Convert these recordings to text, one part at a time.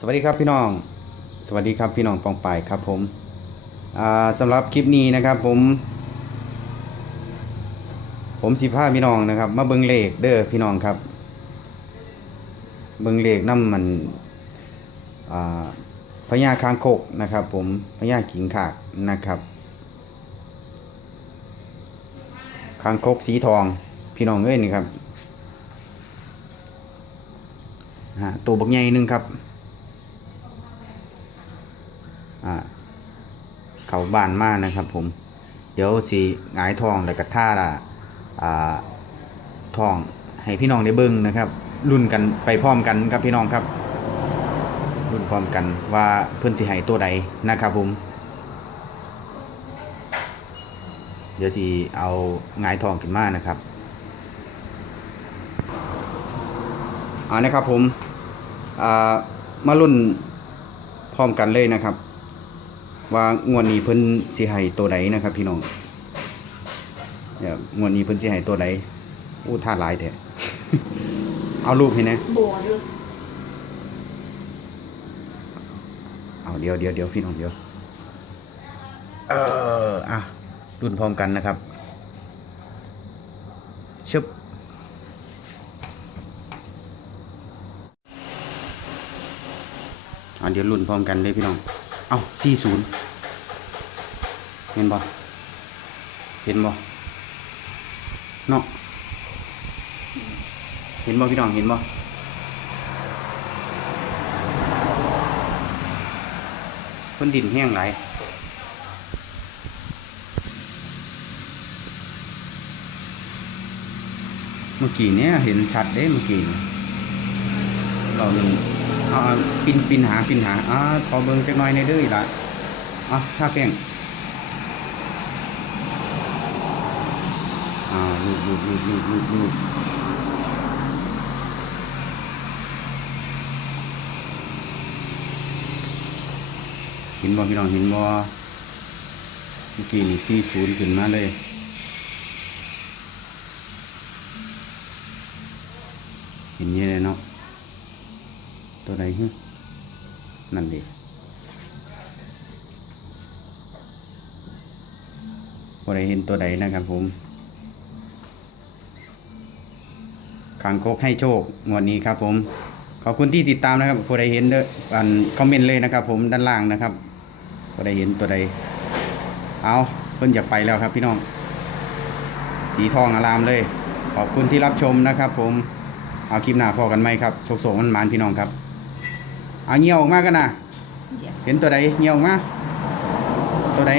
สวัสดีครับพี่น้อง สวัสดีครับพี่น้องปองปายครับผมอ่าสำหรับคลิปนี้นะครับผม ผมสิพาพี่น้องนะครับ มาเบิงเลขเด้อพี่น้องครับ เบิงเลขน้ำมันพญาคางคกนะครับ ผมพญาขิงขากนะครับคางคกสีทองพี่น้องเอ้ยนี่ครับตัวบักใหญ่หนึงครับ เขาบ้านมากนะครับ ผม เดี๋ยวสีหงายทองแล้วก็ท่าละอ่าทองให้พี่น้องได้เบิ้งนะครับรุ่นกันไปพร้อมกันครับพี่น้องครับ รุ่นพร้อมกันว่าเพื่อนสิให้ตัวใดนะครับผม เดี๋ยวสิเอาหงายทองขึ้นมานะครับอ่านะครับผมมารุ่นพร้อมกันเลยนะครับ ว่างวดนี้เพิ่นสิให้ตัวใดนนะครับ พี่น้องเนี่ยงวดนี้เพิ่นสิให้ตัวใดอู้ท่าหลายแท้เอารูปให้นะบัวเลยเอาเดี๋ยวเดี๋ยวเดี๋ยวพี่น้องเดี๋ยวเอออะรุ่นพร้อมกันนะครับชึบอะเดี๋ยวรุ่นพร้อมกันเลยพี่น้อง เอาสี่ศูนย์เห็นบ่เห็นบ่เนาะเห็นบ่พี่น้องเห็นบ่เพิ่นดินแห้งหลเมื่อกี้เนี้ยเห็นชัดเด้เมื่อกี้เราหนึ่ง เอาเอาปินปินหาปินหาอ่าขอเบิ่งจักหน่อยในเด้ออีกละอะท่าแป้งอ่าลูบลูบลูบลูบลูบลูบเห็นบ่พี่น้องเห็นบ่เมื่อกี้นี่สี่ศูนย์ขึ้นมาเลยเห็นอยี่เลยเนาะ ตัวใดฮึนั่นดิผู้ใดเห็นตัวใดนะครับผมคางคกให้โชคงวดนี้ครับผม ขอบคุณที่ติดตามนะครับผู้ใดเห็นเด้ออันคอมเมนต์เลยนะครับ ผมด้านล่างนะครับผู้ใดเห็นตัวใด เอาเพิ่นอยากไปแล้วครับพี่น้อง สีทองอารามเลย ขอบคุณที่รับชมนะครับ ผม เอาคลิปหน้าพอกันไหมครับโศกๆมันมานพี่น้องครับ เอาเงี้ยวออกมากันนะเดี๋ยวเห็นตัวใดเงี้ยวออกมา ตัวใด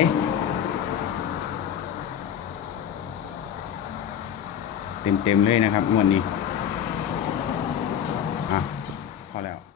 เต็มๆเลยนะครับงวดนี้อะพอแล้ว